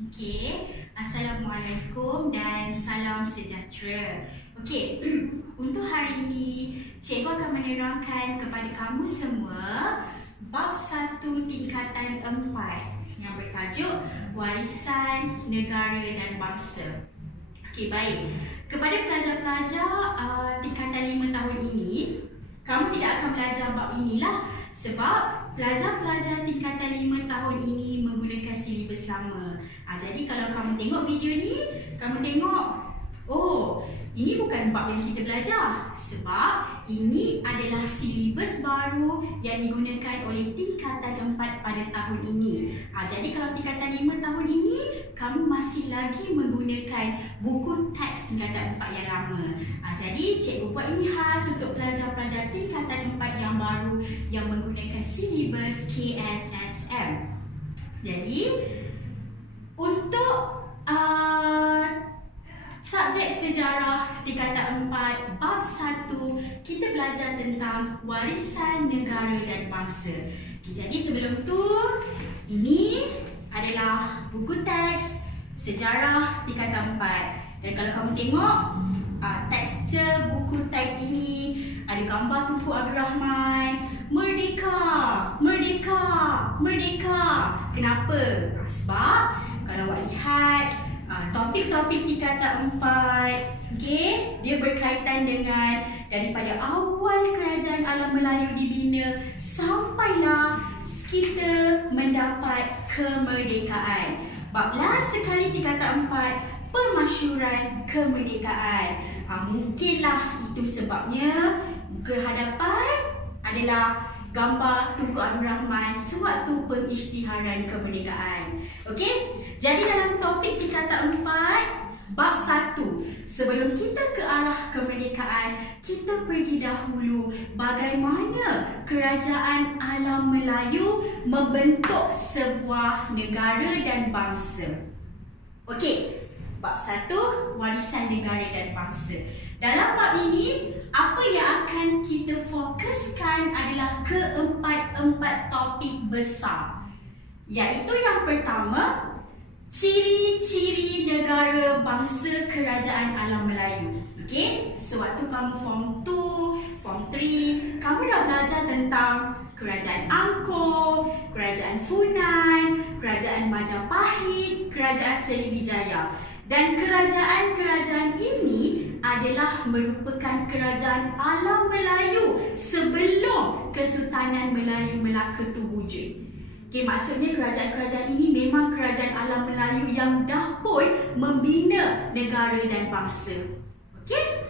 Okey, Assalamualaikum dan salam sejahtera. Okey, untuk hari ini cikgu akan menerangkan kepada kamu semua bab 1 tingkatan 4 yang bertajuk Warisan Negara dan Bangsa. Okey, baik. Kepada pelajar-pelajar tingkatan 5 tahun ini, kamu tidak akan belajar bab inilah sebab pelajar-pelajar tingkatan 5 tahun ini menggunakan silibus lama. Jadi kalau kamu tengok video ni, kamu tengok, oh, ini bukan bab yang kita belajar sebab ini adalah silibus baru yang digunakan oleh tingkatan 4 pada tahun ini. Jadi kalau tingkatan 5 tahun ini, kamu masih lagi menggunakan buku teks tingkatan 4 yang lama. Jadi cikgu buat ini khas untuk pelajar-pelajar tingkatan 4 yang baru yang menggunakan silibus KSSM. Jadi untuk subjek sejarah tingkatan 4 bab 1, kita belajar tentang warisan negara dan bangsa. Jadi sebelum tu, ini adalah buku teks sejarah tingkatan 4. Dan kalau kamu tengok tekstur buku teks ini, ada gambar Tunku Abdul Rahman, Merdeka, Merdeka, Merdeka. Kenapa? Sebab kalau awak lihat topik-topik tingkatan 4, okay, dia berkaitan dengan daripada awal kerajaan alam Melayu dibina sampailah kita mendapat kemerdekaan. Bab last sekali tingkatan 4, permasyuran kemerdekaan. Mungkinlah itu sebabnya ke hadapan adalah gambar Tunku Abdul Rahman sewaktu pengisytiharan kemerdekaan. Okey? Jadi dalam topik tingkatan 4 bab 1, sebelum kita ke arah kemerdekaan, kita pergi dahulu bagaimana kerajaan alam Melayu membentuk sebuah negara dan bangsa. Okey, bab 1, warisan negara dan bangsa. Dalam bab ini, apa yang akan kita fokuskan adalah keempat topik besar. Iaitu yang pertama, ciri-ciri negara bangsa kerajaan alam Melayu. Okey, sewaktu kamu form 2, form 3, kamu dah belajar tentang kerajaan Angkor, kerajaan Funan, kerajaan Majapahit, kerajaan Sriwijaya. Dan kerajaan-kerajaan ini adalah merupakan kerajaan alam Melayu sebelum Kesultanan Melayu Melaka itu wujud. Okay, maksudnya kerajaan-kerajaan ini memang kerajaan alam Melayu yang dah pun membina negara dan bangsa. Okay?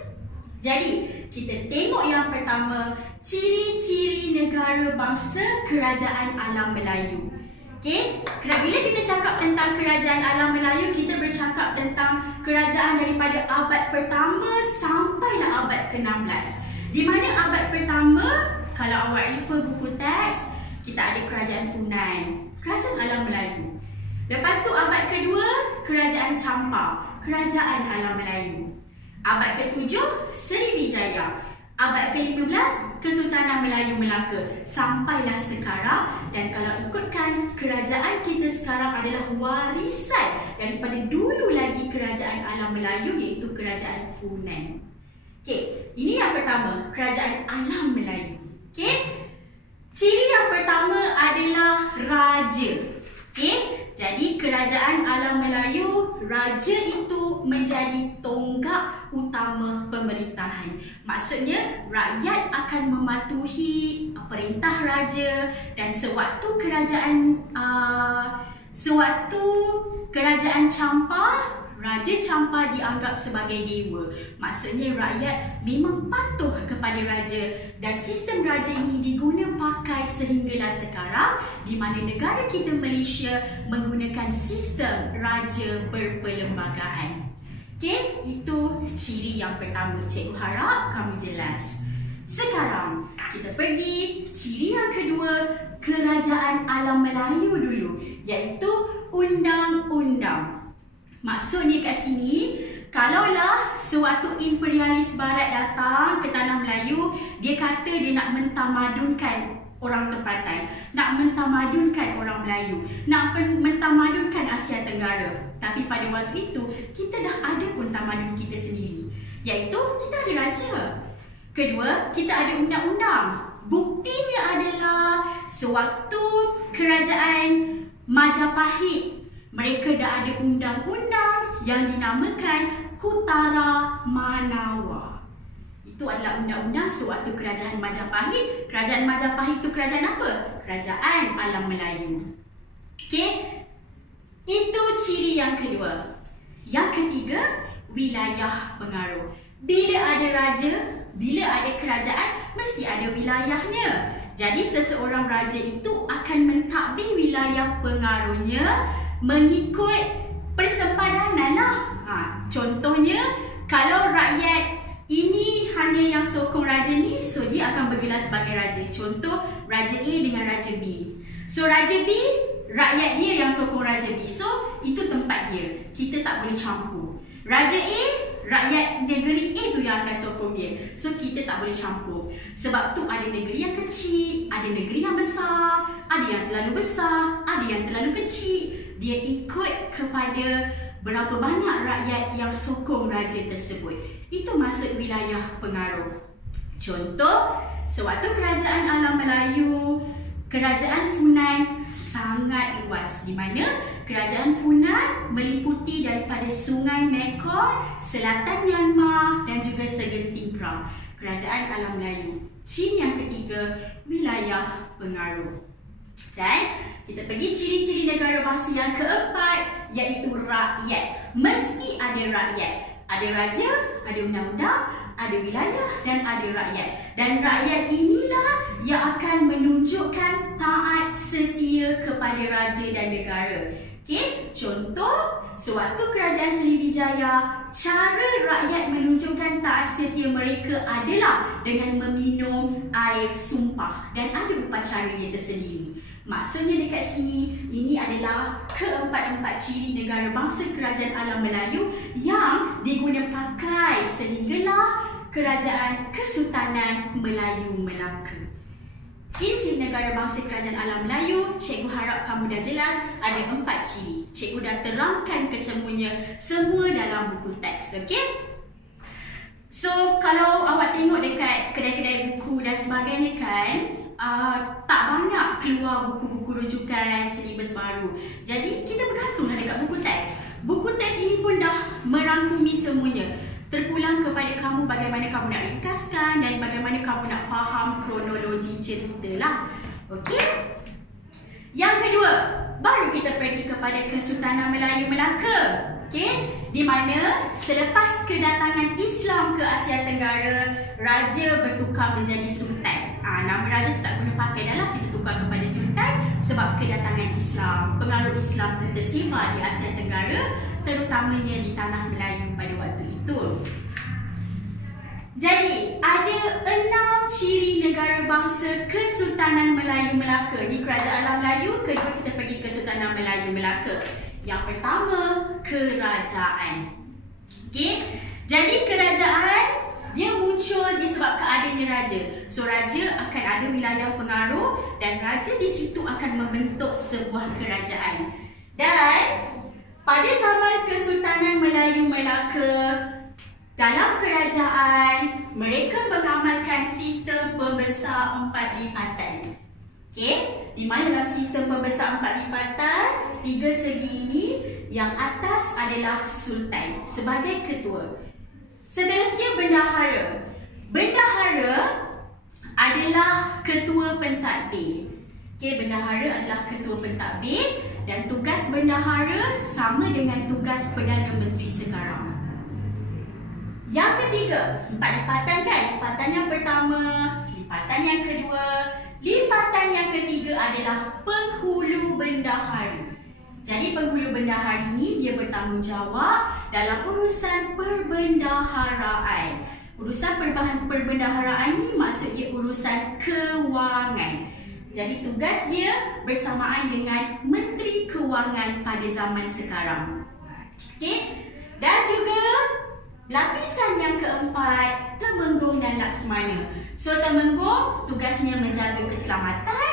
Jadi, kita tengok yang pertama, ciri-ciri negara bangsa kerajaan alam Melayu. Okay? Bila kita cakap tentang kerajaan alam Melayu, kita bercakap tentang kerajaan daripada abad pertama sampailah abad ke-16. Di mana abad pertama, kalau awak refer buku teks, kita ada kerajaan Funan, kerajaan alam Melayu. Lepas tu abad kedua, kerajaan Champa, kerajaan alam Melayu. Abad ke-7, Sriwijaya. Abad ke-15, Kesultanan Melayu Melaka. Sampailah sekarang, dan kalau ikutkan, kerajaan kita sekarang adalah warisan daripada dulu lagi kerajaan alam Melayu, iaitu kerajaan Funan. Okey, ini yang pertama, kerajaan alam Melayu. Okey, ciri yang pertama adalah raja. Okey, jadi kerajaan alam Melayu, raja itu menjadi tonggak utama pemerintahan. Maksudnya rakyat akan mematuhi perintah raja, dan sewaktu kerajaan Champa, Raja Champa dianggap sebagai dewa. Maksudnya rakyat memang patuh kepada raja, dan sistem raja ini diguna pakai sehinggalah sekarang, di mana negara kita Malaysia menggunakan sistem raja berperlembagaan. Okey, itu ciri yang pertama. Cikgu harap kamu jelas. Sekarang kita pergi ciri yang kedua, kerajaan alam Melayu dulu, iaitu undang-undang. Maksudnya kat sini, kalaulah sewaktu imperialis barat datang ke tanah Melayu, dia kata dia nak mentamadunkan orang tempatan, nak mentamadunkan orang Melayu, nak mentamadunkan Asia Tenggara. Tenggara. Tapi pada waktu itu, kita dah ada pun tamadun kita sendiri. Iaitu, kita ada raja. Kedua, kita ada undang-undang. Buktinya adalah sewaktu kerajaan Majapahit, mereka dah ada undang-undang yang dinamakan Kutara Manawa. Itu adalah undang-undang sewaktu kerajaan Majapahit. Kerajaan Majapahit itu kerajaan apa? Kerajaan Alam Melayu. Okey? Itu ciri yang kedua. Yang ketiga, wilayah pengaruh. Bila ada raja, bila ada kerajaan, mesti ada wilayahnya. Jadi seseorang raja itu akan mentadbir wilayah pengaruhnya mengikut persempadanan lah. Contohnya, kalau rakyat ini hanya yang sokong raja ni, so dia akan bergelar sebagai raja. Contoh, raja A dengan raja B. So raja B, rakyat dia yang sokong raja B. So itu tempat dia. Kita tak boleh campur. Raja A, rakyat negeri A tu yang akan sokong dia. So kita tak boleh campur. Sebab tu ada negeri yang kecil, ada negeri yang besar, ada yang terlalu besar, ada yang terlalu kecil. Dia ikut kepada berapa banyak rakyat yang sokong raja tersebut. Itu maksud wilayah pengaruh. Contoh, sewaktu kerajaan Alam Melayu, kerajaan Funan sangat luas, di mana kerajaan Funan meliputi daripada Sungai Mekong, selatan Myanmar dan juga segenting Kram. Kerajaan Alam Melayu. Ciri yang ketiga, wilayah pengaruh. Dan kita pergi ciri-ciri negara bangsa yang keempat, iaitu rakyat. Mesti ada rakyat. Ada raja, ada undang-undang, ada wilayah dan ada rakyat. Dan rakyat inilah yang akan menunjukkan taat setia kepada raja dan negara. Okey, contoh, sewaktu kerajaan Sriwijaya, cara rakyat menunjukkan taat setia mereka adalah dengan meminum air sumpah dan ada upacara dia tersendiri. Maksudnya dekat sini, ini adalah keempat-empat ciri negara bangsa kerajaan Alam Melayu yang diguna pakai sehinggalah Kerajaan Kesultanan Melayu Melaka. Ciri-ciri negara bangsa kerajaan Alam Melayu, cikgu harap kamu dah jelas, ada 4 ciri. Cikgu dah terangkan kesemuanya, semua dalam buku teks, okey? So, kalau awak tengok dekat kedai-kedai buku dan sebagainya kan, tak banyak keluar buku-buku rujukan silibus baru. Jadi kita bergantunglah dekat buku teks. Buku teks ini pun dah merangkumi semuanya. Terpulang kepada kamu bagaimana kamu nak ringkaskan dan bagaimana kamu nak faham kronologi cerita lah. Okey? Yang kedua, baru kita pergi kepada Kesultanan Melayu Melaka. Okey? Di mana selepas kedatangan Islam ke Asia Tenggara, raja bertukar menjadi sultan. Nama raja tak guna pakai dah lah, kita tukar kepada sultan sebab kedatangan Islam, pengaruh Islam tersebar di Asia Tenggara, terutamanya di tanah Melayu pada waktu itu. Jadi, ada 6 ciri negara bangsa Kesultanan Melayu Melaka. Di Kerajaan Alam Melayu, kedua kita pergi Kesultanan Melayu Melaka. Yang pertama, kerajaan. Okey, jadi kerajaan dia muncul disebabkan adanya raja. So raja akan ada wilayah pengaruh dan raja di situ akan membentuk sebuah kerajaan. Dan pada zaman Kesultanan Melayu Melaka, dalam kerajaan mereka mengamalkan sistem pembesar 4 lipatan. Okey, di mana dalam sistem pembesar 4 lipatan, 3 segi ini, yang atas adalah sultan sebagai ketua. Seterusnya bendahara. Bendahara adalah ketua pentadbir. Okey, bendahara adalah ketua pentadbir dan tugas bendahara sama dengan tugas Perdana Menteri sekarang. Yang ketiga, 4 lipatan kan? Lipatan yang pertama, lipatan yang kedua, lipatan yang ketiga adalah penghulu bendahari. Jadi penghulu bendahari ini dia bertanggungjawab dalam urusan perbendaharaan. Urusan perbendaharaan ini maksudnya urusan kewangan. Jadi tugas dia bersamaan dengan Menteri Kewangan pada zaman sekarang. Okey? Dan juga lapisan yang keempat, Temenggung dan Laksmana. So Temenggung tugasnya menjaga keselamatan,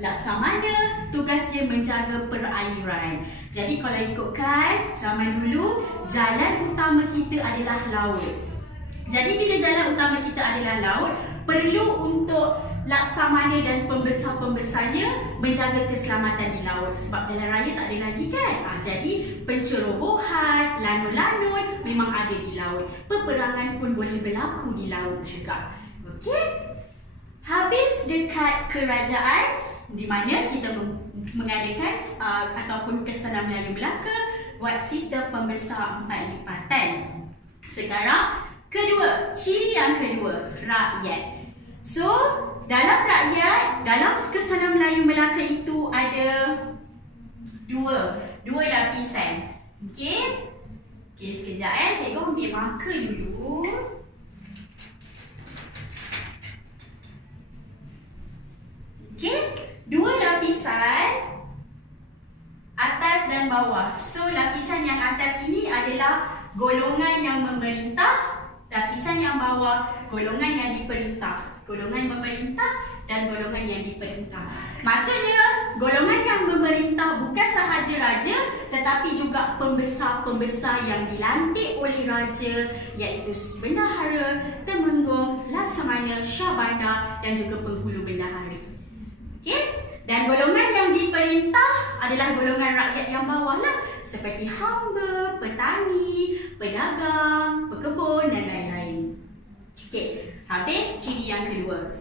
Laksamana tugasnya menjaga perairan. Jadi kalau ikutkan zaman dulu, jalan utama kita adalah laut. Jadi bila jalan utama kita adalah laut, perlu untuk Laksamana dan pembesar-pembesarnya menjaga keselamatan di laut. Sebab jalan raya tak ada lagi kan? Jadi pencerobohan, lanun-lanun memang ada di laut. Peperangan pun boleh berlaku di laut juga. Okey? Habis dekat kerajaan, di mana kita mengadakan ataupun Kesultanan Melayu Melaka buat sistem pembesar 4 lipatan. Sekarang kedua, ciri yang kedua, rakyat. So, dalam rakyat, dalam Kesultanan Melayu Melaka itu ada dua lapisan. Okey? Okey, sekejap cikgu ambil marker dulu. Okey, dua lapisan, atas dan bawah. So, lapisan yang atas ini adalah golongan yang memerintah, lapisan yang bawah golongan yang diperintah. Golongan memerintah dan golongan yang diperintah. Maksudnya, golongan yang memerintah bukan sahaja raja, tetapi juga pembesar-pembesar yang dilantik oleh raja, iaitu bendahara, temenggung, laksamana, syahbandar dan juga penghulu bendahara. Okey? Dan golongan yang diperintah adalah golongan rakyat yang bawah lah, seperti hamba, petani, pedagang, pekebun dan lain-lain. Okey, habis ciri yang kedua.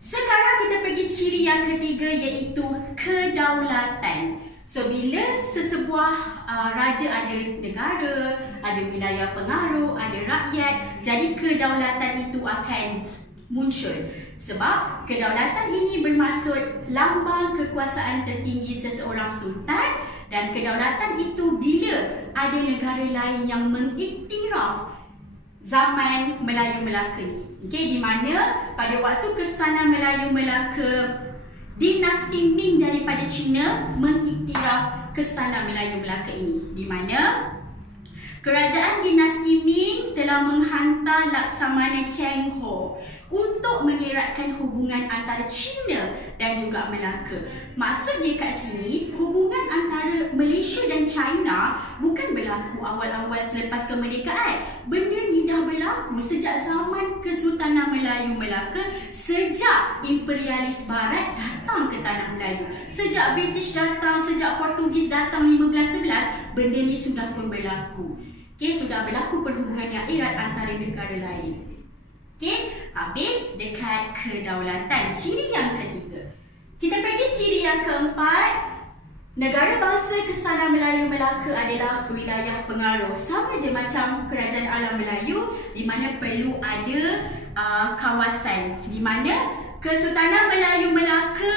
Sekarang kita pergi ciri yang ketiga, iaitu kedaulatan. So, bila sesebuah raja ada negara, ada wilayah pengaruh, ada rakyat, jadi kedaulatan itu akan muncul. Sebab kedaulatan ini bermaksud lambang kekuasaan tertinggi seseorang sultan, dan kedaulatan itu bila ada negara lain yang mengiktiraf zaman Melayu Melaka ni. Okey, di mana pada waktu Kesultanan Melayu Melaka, dinasti Ming daripada China mengiktiraf Kesultanan Melayu Melaka ini, di mana kerajaan dinasti Ming telah menghantar Laksamana Cheng Ho untuk mengeratkan hubungan antara China dan juga Melaka. Maksudnya kat sini, hubungan antara Malaysia dan China bukan berlaku awal-awal selepas kemerdekaan. Benda ni dah berlaku sejak zaman Kesultanan Melayu Melaka, sejak imperialis barat datang ke tanah Melayu. Sejak British datang, sejak Portugis datang 1511, benda ni sudah pun berlaku. Okey, sudah berlaku perhubungan yang erat antara negara lain. Okey, habis dekat kedaulatan, ciri yang ketiga. Kita pergi ciri yang keempat. Negara bangsa Kesultanan Melayu Melaka adalah wilayah pengaruh. Sama je macam Kerajaan Alam Melayu, di mana perlu ada kawasan, di mana Kesultanan Melayu Melaka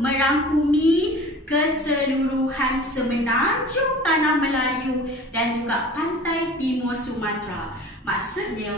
merangkumi keseluruhan semenanjung tanah Melayu dan juga pantai timur Sumatera. Maksudnya,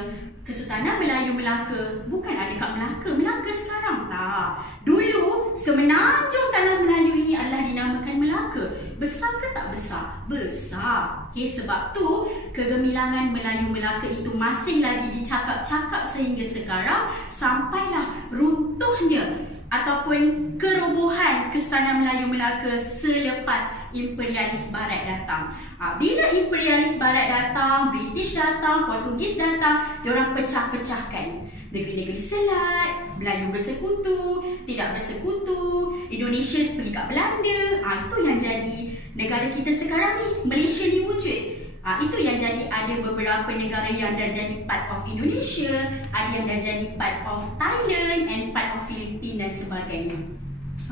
Kesultanan Melayu Melaka bukan ada kat Melaka sekarang, tak. Dulu, semenanjung tanah Melayu ini adalah dinamakan Melaka. Besar ke tak besar? Besar. Okay, sebab tu, kegemilangan Melayu Melaka itu masih lagi dicakap-cakap sehingga sekarang, sampailah runtuhnya ataupun kerobohan Kesultanan Melayu Melaka selepas imperialis barat datang. Bila imperialis barat datang, British datang, Portugis datang, diorang pecah-pecahkan. Negeri-negeri selat, Melayu bersekutu, tidak bersekutu, Indonesia pergi kat Belanda. Itu yang jadi negara kita sekarang ni, Malaysia ni wujud. Itu yang jadi ada beberapa negara yang dah jadi part of Indonesia, ada yang dah jadi part of Thailand and part of Filipina dan sebagainya.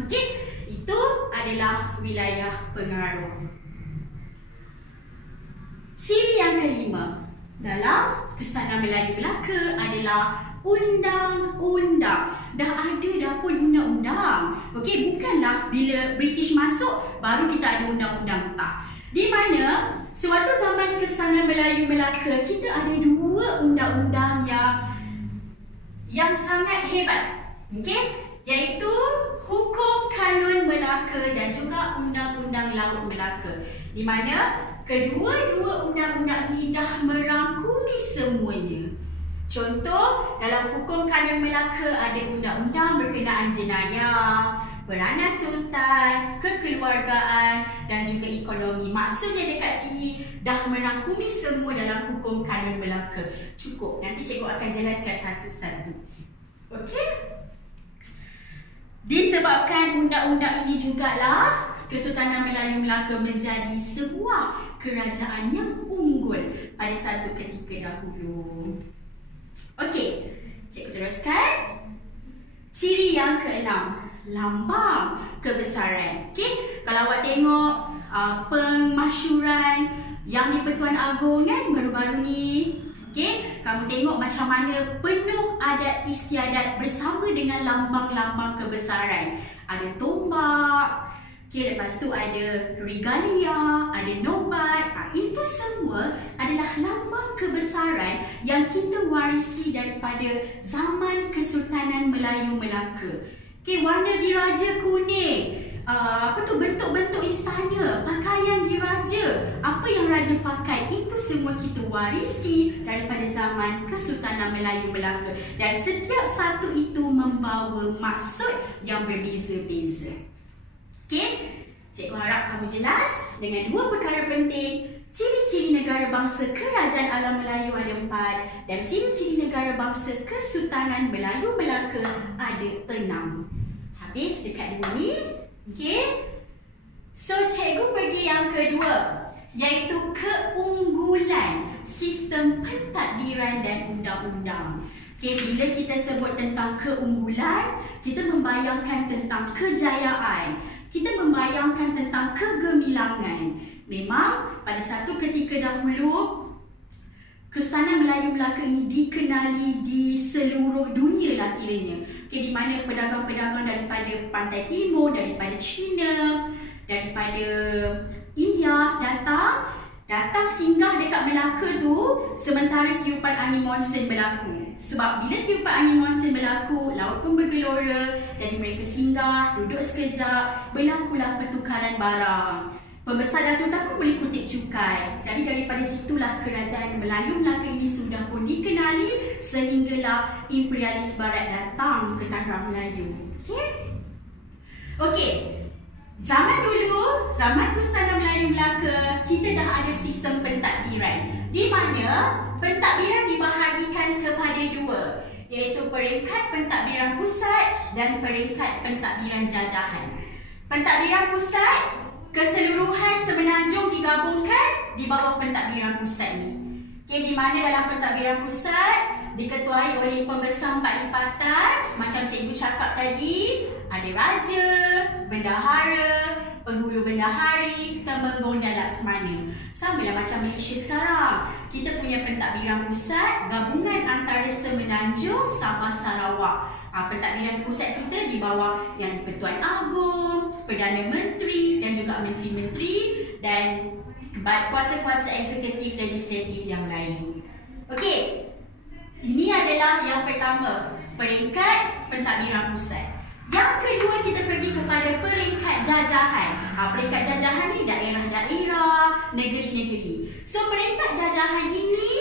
Okey, itu adalah wilayah pengaruh. Ciri yang kelima dalam Kesultanan Melayu Melaka adalah undang-undang. Dah ada dah pun undang-undang. Okey, bukanlah bila British masuk baru kita ada undang-undang, tak. Di mana sewaktu zaman Kesultanan Melayu Melaka, kita ada dua undang-undang yang sangat hebat. Okey, iaitu Hukum Kanun Melaka dan juga Undang-Undang Laut Melaka. Di mana kedua-dua undang-undang ini dah merangkumi semuanya. Contoh, dalam Hukum Kanun Melaka ada undang-undang berkenaan jenayah, peranan sultan, kekeluargaan dan juga ekonomi. Maksudnya dekat sini dah merangkumi semua dalam hukum kanun Melaka. Cukup, nanti cikgu akan jelaskan satu-satu. Okey? Disebabkan undang-undang ini jugalah Kesultanan Melayu Melaka menjadi sebuah kerajaan yang unggul pada satu ketika dahulu. Okey, cikgu teruskan. Ciri yang keenam, lambang kebesaran. Okey, kalau awak tengok pemasyuran yang di Pertuan Agong kan baru-baru ni. Okey, kamu tengok macam mana penuh adat istiadat bersama dengan lambang-lambang kebesaran. Ada tombak, okey, lepas tu ada regalia, ada nobat. Itu semua adalah lambang kebesaran yang kita warisi daripada zaman Kesultanan Melayu Melaka. Okey, warna diraja kuning. Bentuk-bentuk istana, pakaian diraja, apa yang raja pakai, itu semua kita warisi daripada zaman Kesultanan Melayu Melaka. Dan setiap satu itu membawa maksud yang berbeza-beza. Okey, cikgu harap kamu jelas dengan dua perkara penting. Ciri-ciri negara bangsa Kerajaan Alam Melayu ada 4 dan ciri-ciri negara bangsa Kesultanan Melayu Melaka ada 6. Habis dekat dua ni. Okey. So cikgu pergi yang kedua, iaitu keunggulan sistem pentadbiran dan undang-undang. Okey, bila kita sebut tentang keunggulan, kita membayangkan tentang kejayaan, kita membayangkan tentang kegemilangan. Memang pada satu ketika dahulu Kesultanan Melayu Melaka ini dikenali di seluruh dunia lah kiranya. Okay, di mana pedagang-pedagang daripada pantai timur, daripada China, daripada India datang singgah dekat Melaka tu sementara tiupan angin monsun berlaku. Sebab bila tiupan angin monsun berlaku, laut pun bergelora, jadi mereka singgah, duduk sekejap, berlakulah pertukaran barang. Pembesar dan sultan pun boleh kutip cukai. Jadi daripada situlah kerajaan Melayu Melaka ini sudah pun dikenali sehinggalah imperialis barat datang ke tanah Melayu. Okey? Okey. Zaman dulu, zaman Kesultanan Melayu Melaka, kita dah ada sistem pentadbiran. Di mana pentadbiran dibahagikan kepada dua, iaitu peringkat pentadbiran pusat dan peringkat pentadbiran jajahan. Pentadbiran pusat, keseluruhan semenanjung digabungkan di bawah pentadbiran pusat ni. Okay, di mana dalam pentadbiran pusat diketuai oleh pembesar 4 lipatan. Macam cikgu cakap tadi, ada raja, bendahara, penghulu bendahari, temenggung dan laksamana. Sama lah macam Malaysia sekarang. Kita punya pentadbiran pusat, gabungan antara semenanjung Sabah Sarawak. Pentadbiran pusat kita di bawah yang Pertuan Agong, Perdana Menteri dan juga menteri-menteri dan kuasa-kuasa eksekutif legislatif yang lain. Okey. Ini adalah yang pertama, peringkat pentadbiran pusat. Yang kedua, kita pergi kepada peringkat jajahan. Peringkat jajahan ni daerah-daerah, negeri-negeri. So peringkat jajahan ini,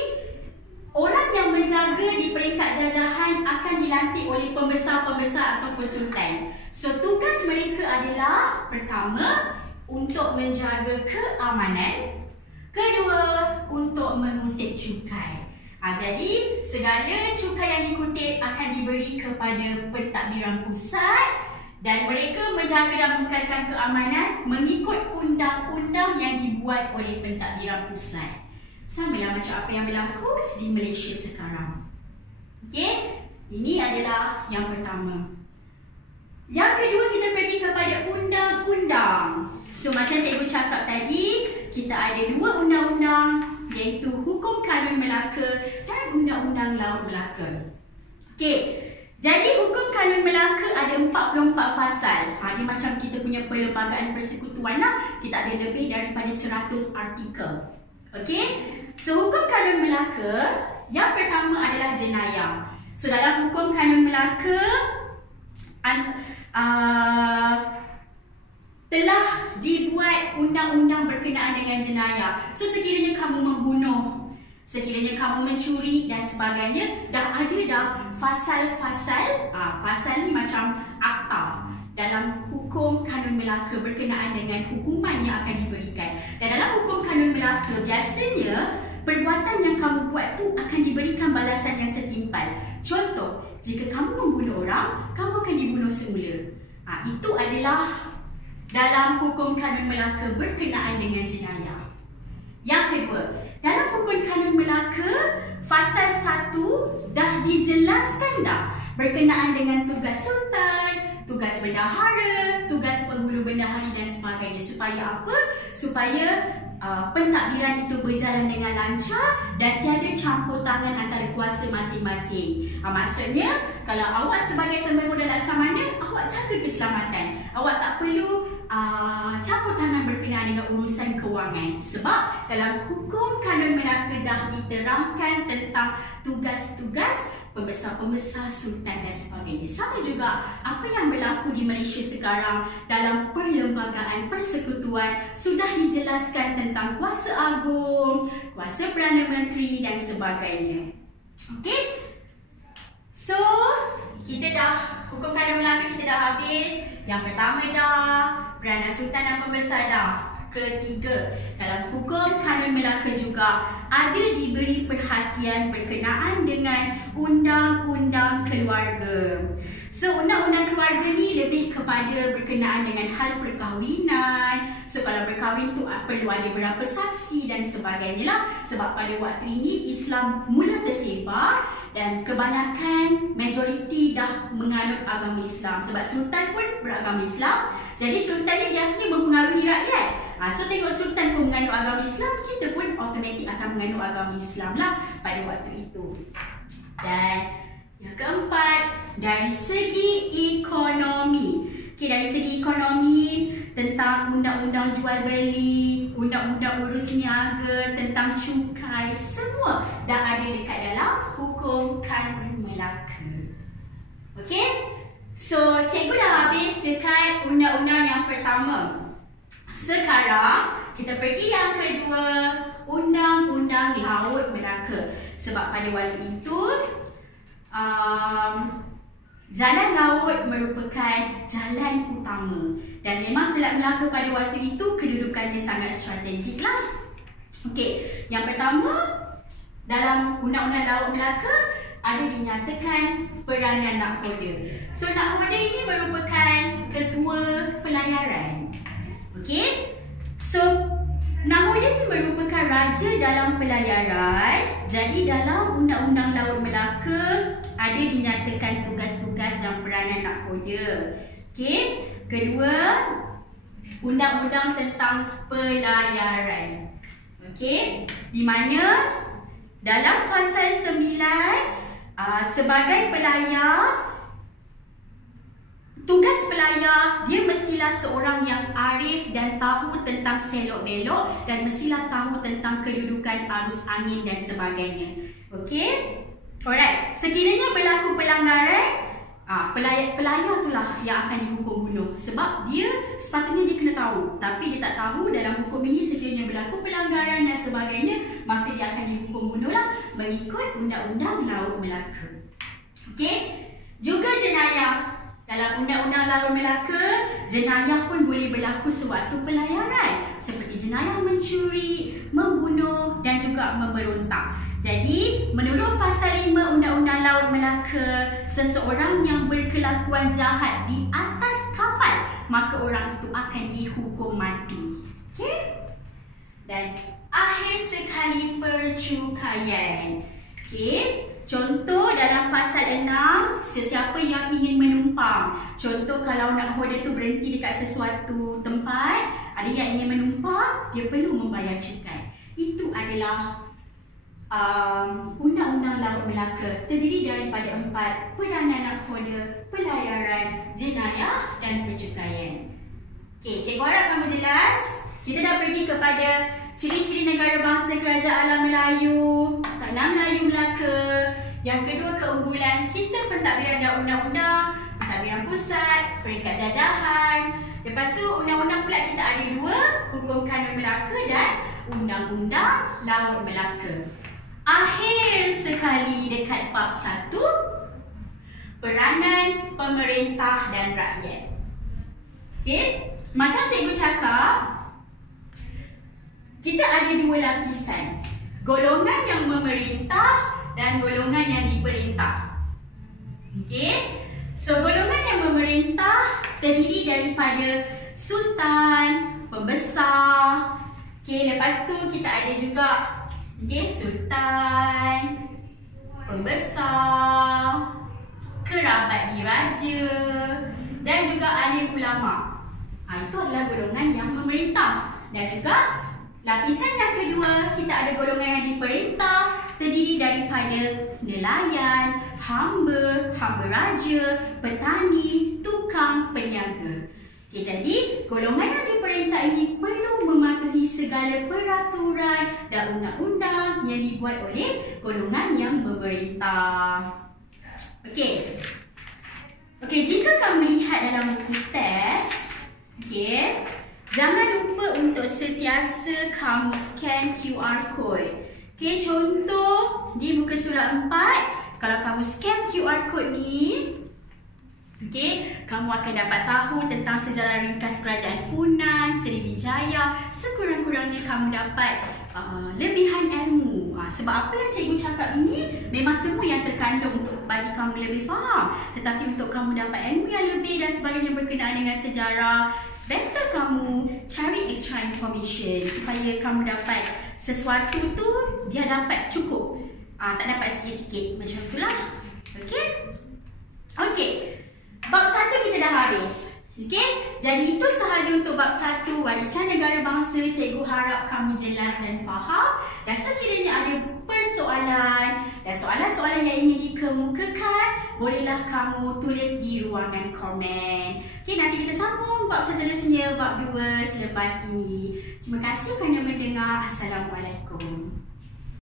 orang yang menjaga di peringkat jajahan akan dilantik oleh pembesar-pembesar atau sultan. So tugas mereka adalah pertama, untuk menjaga keamanan. Kedua, untuk mengutip cukai. Jadi segala cukai yang dikutip akan diberi kepada pentadbiran pusat dan mereka menjaga dan mengekalkan keamanan mengikut undang-undang yang dibuat oleh pentadbiran pusat. Sama lah macam apa yang berlaku di Malaysia sekarang. Okey, ini adalah yang pertama. Yang kedua, kita pergi kepada undang-undang. So macam cikgu cakap tadi, kita ada 2 undang-undang, iaitu Hukum Kanun Melaka dan Undang-Undang Laut Melaka. Okey, jadi Hukum Kanun Melaka ada 44 fasal. Dia macam kita punya perlembagaan persekutuan lah. Kita ada lebih daripada 100 artikel. Okey, so Hukum Kanun Melaka, yang pertama adalah jenayah. So dalam Hukum Kanun Melaka telah dibuat undang-undang berkenaan dengan jenayah. So sekiranya kamu membunuh, sekiranya kamu mencuri dan sebagainya, dah ada dah fasal-fasal. Fasal ni macam akta dalam hukum kanun Melaka berkenaan dengan hukuman yang akan diberikan. Dan dalam hukum kanun Melaka, biasanya perbuatan yang kamu buat tu akan diberikan balasan yang setimpal. Contoh, jika kamu membunuh orang, kamu akan dibunuh semula. Itu adalah dalam hukum kanun Melaka berkenaan dengan jenayah. Yang kedua, dalam hukum kanun Melaka, fasal 1 dah dijelaskan dah berkenaan dengan tugas sultan, tugas bendahara, tugas penghulu bendahari dan sebagainya. Supaya apa? Supaya pentadbiran itu berjalan dengan lancar dan tiada campur tangan antara kuasa masing-masing. Maksudnya, kalau awak sebagai pembangun laksamana, awak jaga keselamatan. Awak tak perlu campur tangan berkenaan dengan urusan kewangan. Sebab dalam hukum kanun Melaka dah diterangkan tentang tugas-tugas pembesar-pembesar, sultan dan sebagainya. Sama juga apa yang berlaku di Malaysia sekarang dalam perlembagaan persekutuan sudah dijelaskan tentang kuasa agung, kuasa Perdana Menteri dan sebagainya. Okey? So, kita dah, hukum kanun Melaka kita dah habis. Yang pertama dah, peranan sultan dan pembesar dah. Ketiga, dalam hukum kanun Melaka juga ada diberi perhatian berkenaan dengan undang-undang keluarga. So, undang-undang keluarga ni lebih kepada berkenaan dengan hal perkahwinan. So, kalau berkahwin tu perlu ada berapa saksi dan sebagainya lah. Sebab pada waktu ini Islam mula tersebar dan kebanyakan majoriti dah menganut agama Islam. Sebab sultan pun beragama Islam. Jadi sultan ni biasanya mempengaruhi rakyat. So tengok sultan pun menganut agama Islam, kita pun automatik akan menganut agama Islam lah pada waktu itu. Dan yang keempat, dari segi ekonomi. Dari segi ekonomi, tentang undang-undang jual beli, undang-undang urus niaga, tentang cukai, semua dah ada dekat dalam hukum kanun Melaka. Okey? So, cikgu dah habis dekat undang-undang yang pertama. Sekarang, kita pergi yang kedua, Undang-Undang Laut Melaka. Sebab pada waktu itu, jalan laut merupakan jalan utama. Dan memang Selat Melaka pada waktu itu kedudukannya sangat strategik lah. Okey, yang pertama, dalam Undang-Undang Laut Melaka, ada dinyatakan peranan nakhoda. So, nakhoda ini merupakan ketua pelayaran. Okey, so nakhoda ni merupakan raja dalam pelayaran. Jadi dalam Undang-Undang Laut Melaka ada dinyatakan tugas-tugas dan peranan nakhoda. Okey, kedua, Undang-Undang tentang pelayaran. Okey, di mana dalam fasal 9 sebagai pelayar, tugas pelayar dia mestilah seorang yang arif dan tahu tentang selok-belok dan mestilah tahu tentang kedudukan arus angin dan sebagainya. Okey? Alright. Sekiranya berlaku pelanggaran, pelayar itulah yang akan dihukum bunuh. Sebab dia sepatutnya dia kena tahu. Tapi dia tak tahu dalam hukum ini sekiranya berlaku pelanggaran dan sebagainya, maka dia akan dihukum bunuh lah mengikut Undang-Undang Laut Melaka. Okey? Juga jenayah. Dalam Undang-Undang Laut Melaka, jenayah pun boleh berlaku sewaktu pelayaran. Seperti jenayah mencuri, membunuh dan juga memberontak. Jadi, menurut fasal 5 Undang-Undang Laut Melaka, seseorang yang berkelakuan jahat di atas kapal, maka orang itu akan dihukum mati. Okey? Dan akhir sekali percukaian. Okey? Contoh dalam fasal 6, sesiapa yang ingin menumpang. Contoh kalau nakhoda tu berhenti dekat sesuatu tempat, ada yang ingin menumpang, dia perlu membayar cukai. Itu adalah Undang-Undang Laut Melaka. Terdiri daripada 4: peranan nakhoda, pelayaran, jenayah dan percukaian. Okey, cikgu harap kamu jelas. Kita dah pergi kepada ciri-ciri negara bangsa kerajaan alam Melayu, Alam Melayu Melaka. Yang kedua, keunggulan sistem pentadbiran dan undang-undang, pentadbiran pusat, peringkat jajahan. Lepas tu undang-undang pula kita ada 2, hukum kanun Melaka dan Undang-Undang Laut Melaka. Akhir sekali dekat bab 1, peranan pemerintah dan rakyat. Okey, macam cikgu cakap, kita ada dua lapisan. Golongan yang memerintah dan golongan yang diperintah. Okey. So, golongan yang memerintah terdiri daripada sultan, pembesar. Okey, lepas tu kita ada juga sultan, pembesar, kerabat diraja dan juga alim ulama. Itu adalah golongan yang memerintah. Dan juga lapisan yang kedua, kita ada golongan yang diperintah, terdiri daripada nelayan, hamba, hamba raja, petani, tukang, peniaga. Okay, jadi golongan yang diperintah ini perlu mematuhi segala peraturan dan undang-undang yang dibuat oleh golongan yang memerintah. Okey. Okey, jika kamu lihat dalam buku teks, okey, jangan lupa untuk sentiasa kamu scan QR code. Okey, contoh di muka surat 4, kalau kamu scan QR code ni, okey, kamu akan dapat tahu tentang sejarah ringkas kerajaan Funan, Sriwijaya. Sekurang-kurangnya kamu dapat lebihan ilmu. Sebab apa yang cikgu cakap ini memang semua yang terkandung untuk bagi kamu lebih faham. Tetapi untuk kamu dapat ilmu yang lebih dan sebagainya berkenaan dengan sejarah, better kamu cari extra information supaya kamu dapat sesuatu tu dia dapat cukup. Tak dapat sikit-sikit macam itulah. Okey? Okey. Bab 1 kita dah habis. Okey? Jadi itu sahaja untuk bab 1 warisan negara bangsa. Cikgu harap kamu jelas dan faham. Dan sekiranya ada persoalan dan soalan-soalan yang ingin dikemukakan, bolehlah kamu tulis di ruangan komen. Okey, nanti kita sambung bab seterusnya, bab 2 selepas ini. Terima kasih kerana mendengar. Assalamualaikum.